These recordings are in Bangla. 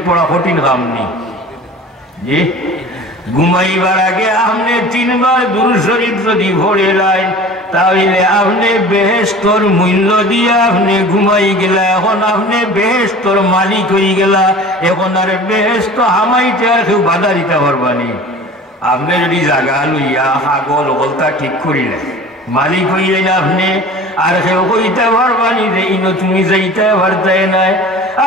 পড়া কঠিন কাম নেই জি ঘুমাইবার আগে আপনি 3 বার দুরূদ শরীফ যদি পড়ে লাইন তাহলে আপনি বেহেশতর মূল্য দিয়ে আপনি ঘুমাই গেলা এখন আপনি বেহেশতর মালিক হয়ে গেলা এখন আর বেহেশত হামাইতে আর কেউ বাধা দিতে পারবানি আপনি যদি জায়গা লইয়া হাগল হলতা ঠিক করিলে মালিক হইলেন আপনি আর কেউ কইতে পারবানি যে ইনো তুমি যাইতে পারতে নাই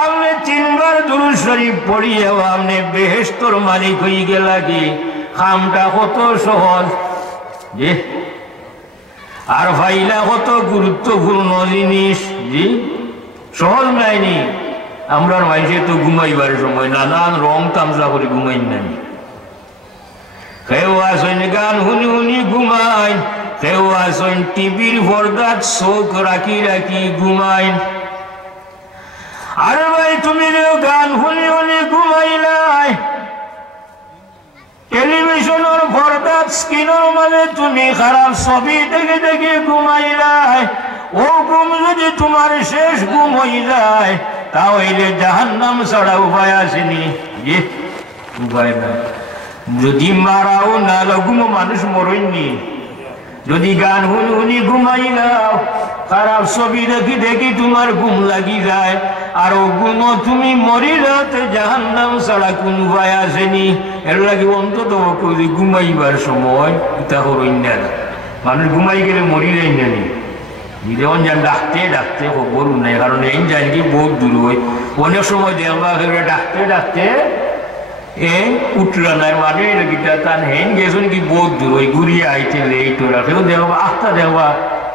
আপনি 3 বার দুরূদ শরীফ পড়িয়াও আপনি বেহেশতর মালিক হয়ে গেলা কি কামটা কত সহজ জি আর ভাইলা কত গুরুত্বপূর্ণ জিনিস জি সহজ নাইনি আমরা মাইসে তো ঘুমাইবার সময় নানান রং তামসা করে ঘুমাই নাই কেউ আসেন গান শুনি শুনি ঘুমাই কেউ আসেন টিভির পর্দাত চোখ রাখি রাখি ঘুমাই আরে ভাই তুমি গান শুনি শুনি ঘুমাইলাই টেলিভিশনের পর্দাত স্ক্রিনের মাঝে তুমি খারাপ ছবি দেখে দেখে ঘুমাইলাই ও ঘুম যদি তোমার শেষ ঘুম হয়ে যায় তাহলে জাহান্নাম ছাড়া উপায় আসেনি উপায় নাই যদি মারাও না ঘুমো মানুষ মরইনি যদি গান শুনি শুনি ঘুমাইলাও খারাপ ছবি দেখি দেখি তোমার ঘুম লাগি যায় আর ও ঘুমো তুমি মরিলাতে জাহান্নাম ছাড়া কোন উপায় আসেনি এর লাগে অন্তত ঘুমাইবার সময় এটা করইন না মানুষ ঘুমাই গেলে মরিলেন জানি যেমন যান ডাকতে ডাকতে বলুন নাই কারণ এই জানি কি বহুত দূর হয় অনেক সময় দেখবা ডাকতে ডাকতে উঠলা নাই মানে গীতা তান হেন গেছেন কি বহুত দূর ওই ঘুরিয়ে আইতে এই তো রাখেও দেখবা আস্তা দেখবা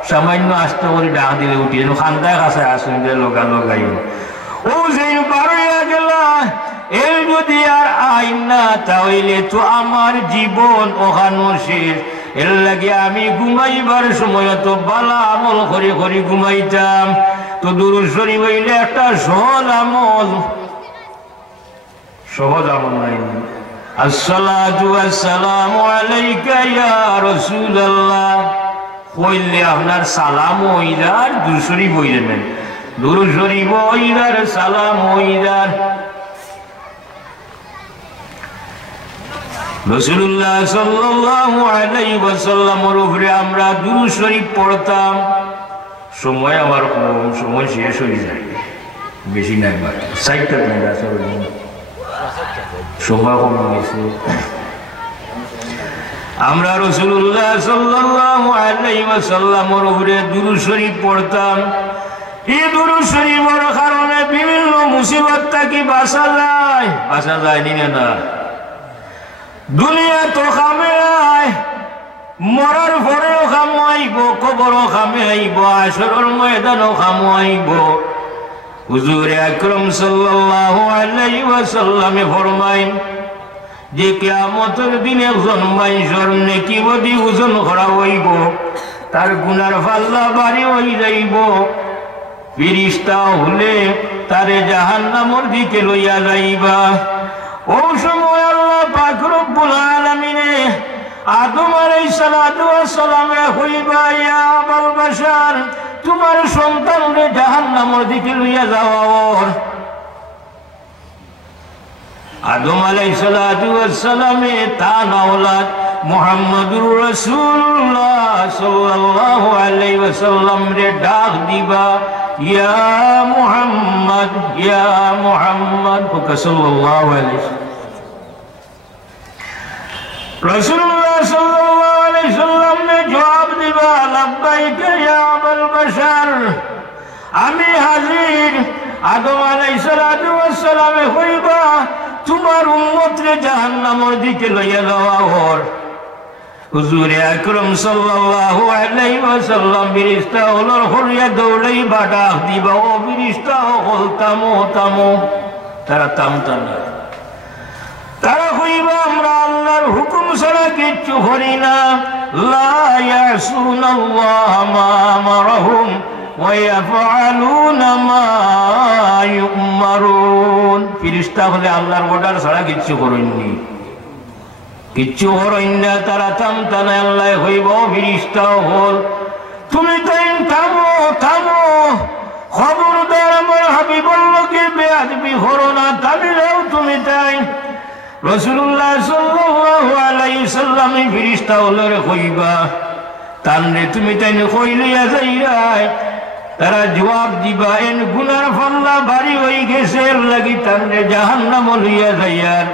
সামান্য আস্তে করে ডাক দিলে উঠি যেন খান্দায় কাছে আসেন লগা লগাই ও যে বারোয়া গেলা এর যদি আর আইন না তাহলে তো আমার জীবন ওখানো শেষ এর লাগে আমি ঘুমাইবার সময় তো বালা আমল করে করে ঘুমাইতাম তো দুরূদ শরীফ হইলে একটা সহজ আমল নাই আসসালাতু ওয়াসসালামু আলাইকা ইয়া রাসূলুল্লাহ কইলে আপনার সালাম হইলার দুরূদ শরীফ হইলেন দুরূদ শরীফ হইলার সালাম হইলার রাসূলুল্লাহ সাল্লাল্লাহু আলাইহি ওয়াসাল্লামের উপরে আমরা দুরূদ শরীফ পড়তাম সময় আমার সময় শেষ হয়ে যায় বেশি নাই বাট সাইটটা নাই আসলে সময় কমে গেছে আমরা রাসূলুল্লাহ সাল্লাল্লাহু আলাইহি ওয়াসাল্লামের উপরে দুরূদ শরীফ পড়তাম এই দুরূদ শরীফের কারণে বিভিন্ন মুসিবত থেকে বাঁচা যায় না দুনিয়া তো খামে আয় মরার পরেও খামো আইব কবরও খামে আইব আসরের ময়দানও খামো আইব হুজুর আকরাম সাল্লাল্লাহু আলাইহি ওয়াসাল্লামে ফরমাইন যে কিয়ামতের দিনে একজন মানুষের নেকি বদি ওজন করা হইব তার গুনার পাল্লা ভারী হয়ে যাইব ফেরেশতা হলে তারে জাহান্নামের দিকে লইয়া যাইবা ও সময় আল্লাহ পাক রব্বুল আলামিনে আদম আলাইহিস সালাতু ওয়াস সালামে কইবা ইয়া আবুল বাশার তোমার সন্তানকে জাহান্নামের দিকে লইয়া যাও আদম আলাইহিস সালাতু ওয়াস সালামে তার আওলাদ মুহাম্মদুর রাসূলুল্লাহ সাল্লাল্লাহু আলাইহি ওয়াসাল্লাম রে ডাক দিবা ইয়া মুহাম্মদ সাল্লাল্লাহু আলাইহি রাসূলুল্লাহ সাল্লাল্লাহু আলাইহি ওয়াসাল্লাম ने জবাব দিবা লাব্বাইক ইয়া আবুল বাশার আমি হাজির আদম আলাইহিস সালাতু ওয়াস সালামে কইবা তোমার উম্মত রে জাহান্নামের দিকে লইয়া যাওয়ার হুজুর আকরাম সাল্লাল্লাহু আলাইহি ওয়াসাল্লাম ফেরেশতা হলর হরিয়া দৌড়াই বাটা দিবা ও ফেরেশতা হল তামো তারা থামতা না তারা কইবা আমরা আল্লাহর হুকুম ছাড়া কিচ্ছু করি না লা ইয়াসুনাল্লাহ মা আমারহুম ওয়া ইয়াফআলুনা মা ইউমারুন ফেরেশতা হলে আল্লাহর অর্ডার ছাড়া কিচ্ছু করেননি কিচ্ছু করেন না তারা থামতা না আল্লাহ হইব ফেরেশতা হল তুমি তাই থামো খবরদার আমার হাবিবুল্লাহকে বেয়াদবি করো না থামিলেও রাসূলুল্লাহ সাল্লাল্লাহু আলাইহি ওয়াসাল্লাম ফেরেশতা হলরে কইবা তানরে তুমি তাইনে কইলিয়া যাইরাই তারা জবাব দিবা এন গুনার পাল্লা ভারী হয়ে গেছে এর লাগি তানরে জাহান্নাম লইয়া যাইয়ার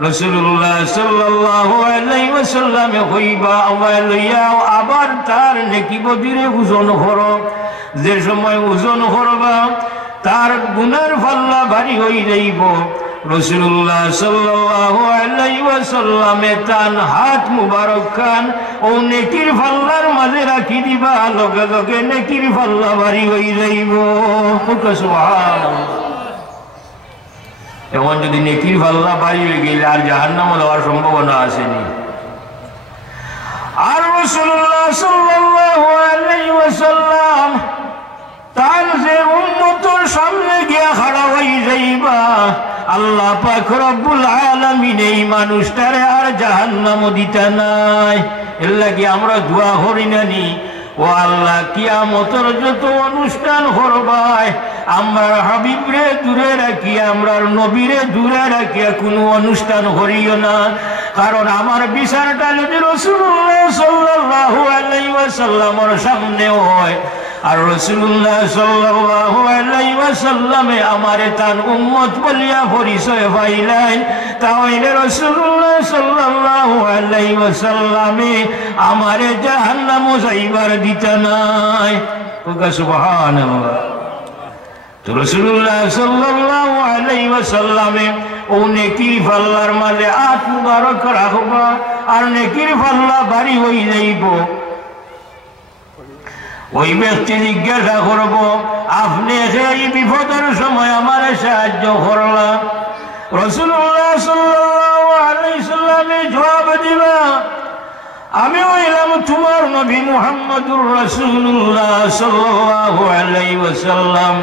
রাসূলুল্লাহ সাল্লাল্লাহু আলাইহি ওয়াসাল্লাম কইবা আওয়া লইয়া আবার তার নেকি বদিরে ওজন করো যে সময় ওজন করবা তার গুনার পাল্লা ভারী হয়ে যাইব রাসূলুল্লাহ সাল্লাল্লাহু আলাইহি ওয়াসাল্লাম তান হাত মুবারক খান ও নেকির পাল্লার মাঝে রাখি দিবা লগে লগে নেকির পাল্লা ভারী হয়ে যাইব সুবহানাল্লাহ এখন যদি নেকির পাল্লা ভারী হয়ে গেলে আর জাহান্নাম যাওয়ার সম্ভাবনা আসেনি আর রাসূলুল্লাহ সাল্লাল্লাহু আলাইহি ওয়াসাল্লাম তার যে উম্মতের সামনে গিয়া খাড়া হয়ে যাইবা আল্লাহ পাক রব্বুল আলামিন এই মানুষটারে আর জাহান্নাম দিতে নাই এর লাগি আমরা দোয়া করি নানি ও আল্লাহ কিয়ামতের যত অনুষ্ঠান করবাই আমরা হাবিবরে দূরে রাখি আমরা নবীরে দূরে রাখিয়া কোনো অনুষ্ঠান করিও না কারণ আমার বিচারটা যদি রাসূলুল্লাহ সাল্লাল্লাহু আলাইহি ওয়াসাল্লামের সামনে হয় আর রাসূলুল্লাহ সাল্লাল্লাহু আলাইহি ওয়াসাল্লামে আমারে তার উম্মত বলিয়া পরিচয় পাইলেন তাহলে রাসূলুল্লাহ সাল্লাল্লাহু আলাইহি ওয়াসাল্লামে আমারে জাহান্নামে যাইবার দিতে নাই সুবহানাল্লাহ তো রাসূলুল্লাহ সাল্লাল্লাহু আলাইহি ওয়াসাল্লামে ও নেকির পাল্লার মাঝে হাত মুবারক রাখবা আর নেকির পাল্লা ভারী হয়ে যাইব ওই ব্যক্তি জিজ্ঞাসা করব আপনি এই বিপদের সময় আমার সাহায্য করলাম রাসূলুল্লাহ সাল্লাল্লাহু আলাইহি ওয়াসাল্লামে জবাব দিবা আমি হইলাম তোমার নবী মুহাম্মদুর রাসূলুল্লাহ সাল্লাল্লাহু আলাইহি ওয়াসাল্লাম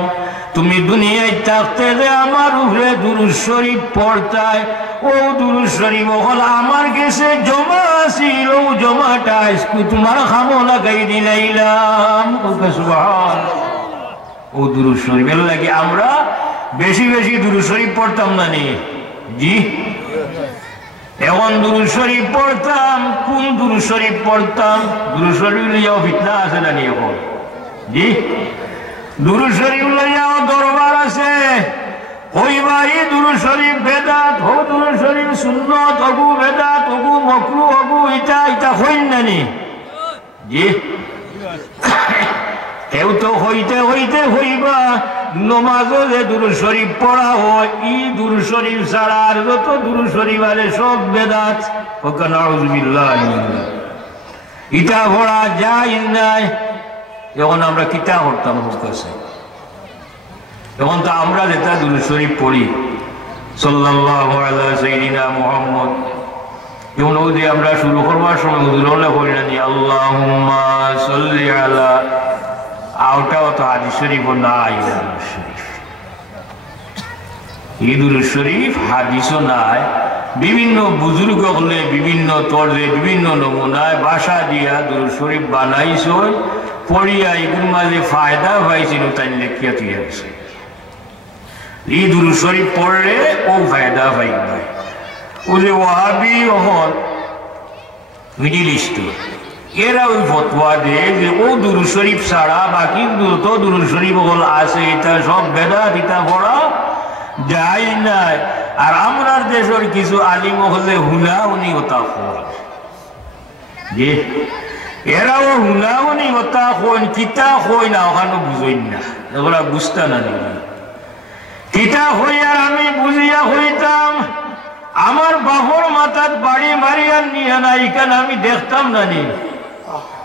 তুমি দুনিয়ায় থাকতে যে আমার উপরে দুরূদ শরীফ পড়তায় ও দুরূদ শরীফ হল আমার কাছে জমা ছিল ও জমাটা আজকে তোমার খামো লাগাই দিলাইলাম সুবহানাল্লাহ ও দুরূদ শরীফের লাগি আমরা বেশি বেশি দুরূদ শরীফ পড়তাম না নি জি এখন দুরূদ শরীফ পড়তাম কোন দুরূদ শরীফ পড়তাম দুরূদ শরীফ লইয়াও ফিতনা আছে না নি এখন জি দুরূদ শরীফ লইয়াও দরবার আছে কইবা এই দুরূদ শরীফ বেদাত হো দুরূদ শরীফ সুন্নাত হগু বেদাত হগু মাকরুহ হগু এটা এটা হইন না নি জি কেউ তো হইতে হইতে হইবা নমাজও যে দুরূদ শরীফ পড়া হয় এই দুরূদ শরীফ ছাড়া আর যত দুরূদ শরীফ আছে সব বেদাত ওকে নাউযুবিল্লাহ ইটা পড়া যায় নাই যখন আমরা কিতা করতাম কাছে তখন তো আমরা যেটা দুরূদ শরীফ পড়ি সাল্লাল্লাহু আলা সাইয়্যিদিনা মুহাম্মদ যেমন ওই যে আমরা শুরু করবার সময় হুজুররা করি না আল্লাহুম্মা সাল্লি আলা আওটাও তো হাদিস শরীফ না দুরূদ শরীফ এই দুরূদ শরীফ হাদিসও নাই বিভিন্ন বুজুর্গ হলে বিভিন্ন তর্জে বিভিন্ন নমুনায় ভাষা দিয়া দুরূদ শরীফ বানাইছে পড়িয়া এগুলোর মাঝে ফায়দা পাইছিল তাই লেখিয়া তুই আছে এই দুরূদ শরীফ পড়লে ও ফায়দা পাইবে ও যে ওয়াহাবি হল মিডিল ইস্ট এরা ওই ফতোয়া দেয় যে ও দুরূদ শরীফ ছাড়া বাকি যত দুরূদ শরীফ হল আছে এটা সব বেদাত এটা পড়া যায় নাই আর আমরার দেশের কিছু আলিম হলে হুনা উনি হতা হল যে এরাও হুনা উনি হতা হন কিতা হই না ওখানে বুঝই না ওরা বুঝতে না নিবি কিতা হই আর আমি বুঝিয়া হইতাম আমার বাপর মাথাত বাড়ি মারিয়া নিয়ে না এখানে আমি দেখতাম না নি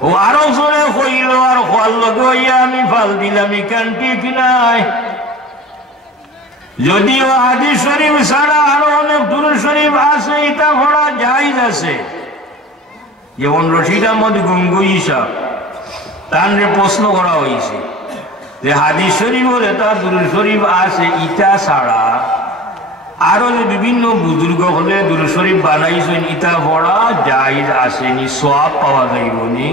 ও আরো জোরে হইল আর হল লগে আমি ফাল দিলাম এখান ঠিক নাই যদিও হাদিস শরীফ ছাড়া আরো অনেক দুরূদ শরীফ আছে এটা পড়া জায়েজ আছে যেমন রশিদ আহমদ গঙ্গুই সাহেব তার প্রশ্ন করা হয়েছে যে হাদিস শরীফের এটা দুরূদ শরীফ আছে ইটা ছাড়া আরো যে বিভিন্ন বুজুর্গ হলে দুরূদ শরীফ বানাইছেন ইটা পড়া জায়েজ আসেনি সওয়াব পাওয়া যাইব নি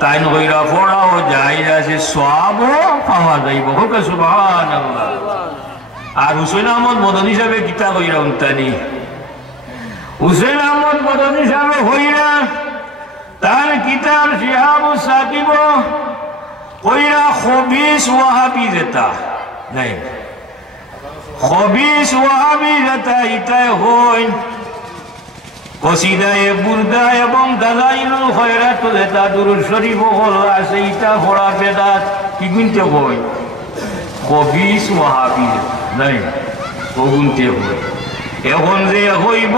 তাই নইরা পড়াও জায়েজ আছে সওয়াবও পাওয়া যাইব হোক সুবহানাল্লাহ আর হুসাইন আহমদ মদনী সাহেব কিতাব হইরা উনতানি হুসেন আহমদ মদনী সাহেব হইরা তার কিতাব শিহাবুস সাকিব হইরা খবিস ওয়াহাবি যেটা নাই খবিস ওয়াহাবি যেটা ইটাই হই কসিদায়ে বুরদা এবং দালাইলুল খয়রাত যেটা দুরূদ শরীফ হল আছে ইটা পড়া বেদাত কি গুনতে হই খবিস ওয়াহাবি নাই ও গুনতে হই এখন যে হইব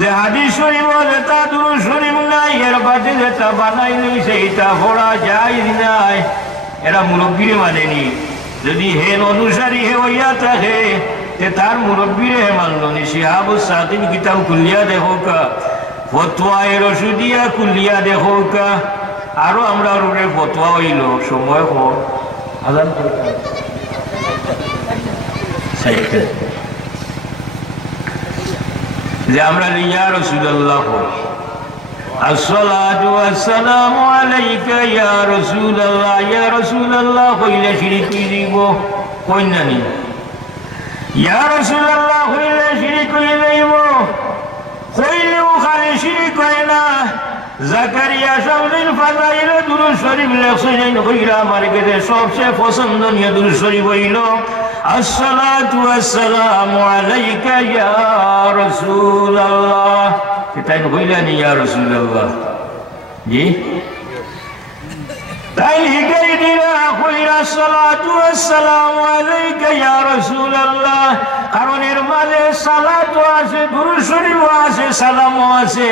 যে হাদিস শরীফ যেটা দুরূদ শরীফ নাই এর বাদে যেটা বানাই লইছে এটা পড়া যায় নাই এরা মুরব্বীরে মানেনি যদি হেন অনুসারী হে হইয়া থাকে তে তার মুরব্বীরে হে মানল নি শিহাবুস সাকিব কিতাব কুল্লিয়া দেখো কা ফতোয়া এর রশিদিয়া কুল্লিয়া দেখো কা আরো আমরা রুরে ফতোয়া হইল সময় হোক আজান করতে সাইকেল যে আমরা ইয়া রাসূলুল্লাহ আসসালাতু ওয়াসসালামু আলাইকা ইয়া রাসূলুল্লাহ ইয়া রাসূলুল্লাহ কইলে শিরিক হইব কইনানি ইয়া রাসূলুল্লাহ কইলে শিরিক হইব কইলেও খালি শিরিক হয় না জাকারিয়া শামসুল ফাজাইল দুরূদ শরীফ লেখছেন কইরা আমার কাছে সবচেয়ে পছন্দনীয় দুরূদ শরীফ হইল আসসালাতু ওয়াসসালামু আলাইকা ইয়া রাসূলুল্লাহ এটাই কইলেন ইয়া রাসূলুল্লাহ জি তাই হিকাই দিলা কইরা আসসালাতু ওয়াসসালামু আলাইকা ইয়া রাসূলুল্লাহ কারণ এর মাঝে সালাতও আছে দুরূদ শরীফও আছে সালামও আছে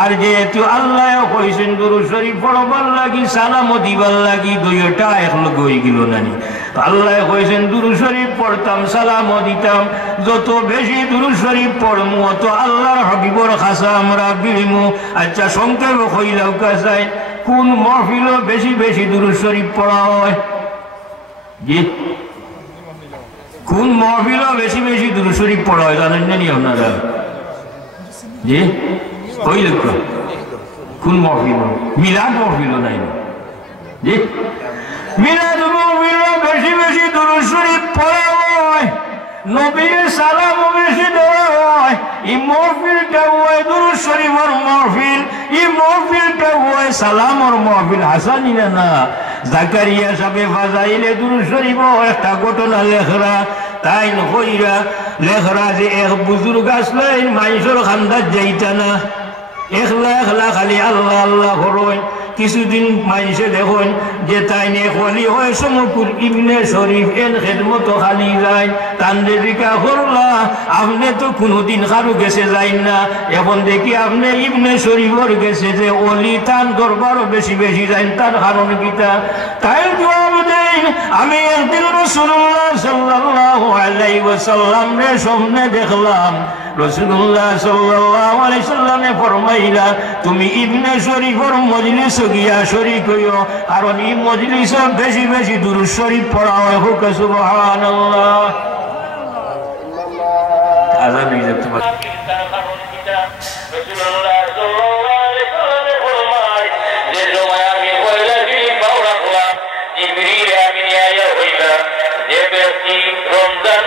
আর যেহেতু আল্লাহ কইছেন দুরূদ শরীফ পড়বার লাগি সালামও দিবার লাগি দুইটা একলগ হয়ে গেল নানি আল্লাহ কইছেন দুরূদ শরীফ পড়তাম সালামও দিতাম যত বেশি দুরূদ শরীফ পড়মু অত আল্লাহর হাবিবর কাছে আমরা বিলিমু আচ্ছা সংক্ষেপে কইলাও কাছে কোন মাহফিলে বেশি বেশি দুরূদ শরীফ পড়া হয় জি কোন মাহফিলে বেশি বেশি দুরূদ শরীফ পড়া হয় জানেন না নি আপনারা জি কইল কোন মাহফিল মিলাদ মাহফিল নাই জি মিলাদ মাহফিলে বেশি বেশি দুরূদ শরীফ পড়া হয় নবীর সালাম বেশি দেওয়া হয় এই মাহফিলটা হয় দুরূদ শরীফের মাহফিল এই মাহফিলটা হয় সালামের মাহফিল হাসানি না জাকারিয়া সাহেব ফাজাইলে দুরূদ শরীফ একটা ঘটনা লেখরা তাই হইরা লেখরা যে এক বুজুর্গ আসলেন মানুষের খান্দার যাইতা না একলা একলা খালি আল্লাহ আল্লাহ করোয় কিছুদিন মানুষে দেখুন যে তাই নে খলি হয় সমকুল ইবনে শরীফ এন খেদমত খালি যায় তান্ডে দিকা করলা আপনি তো কোনোদিন কারো গেছে যাই না এখন দেখি আপনি ইবনে শরীফর গেছে যে অলি তান দরবারও বেশি বেশি যাই তার কারণ কিতা তাই জবাব দেন আমি একদিন রাসূলুল্লাহ সাল্লাল্লাহু আলাইহি ওয়াসাল্লাম রে সামনে দেখলাম রাসূলুল্লাহ সাল্লাল্লাহু আলাইহি ওয়াসাল্লামে ফরমাইলা তুমি ইবনে শরীফর মজলিস গিয়া শরীক হইও কারণ এই মজলিসে বেশি বেশি দুরূদ শরীফ পড়া হয় হুক সুবহানাল্লাহ আযান হয়ে যাচ্ছে রাসূলুল্লাহ সাল্লাল্লাহু আলাইহি ওয়াসাল্লামে ফরমায় যে সময় আমি পয়লা দিন পাওয়া রাখলাম জিবরিল আমিন আয়া হইলা যে ব্যক্তি রমজান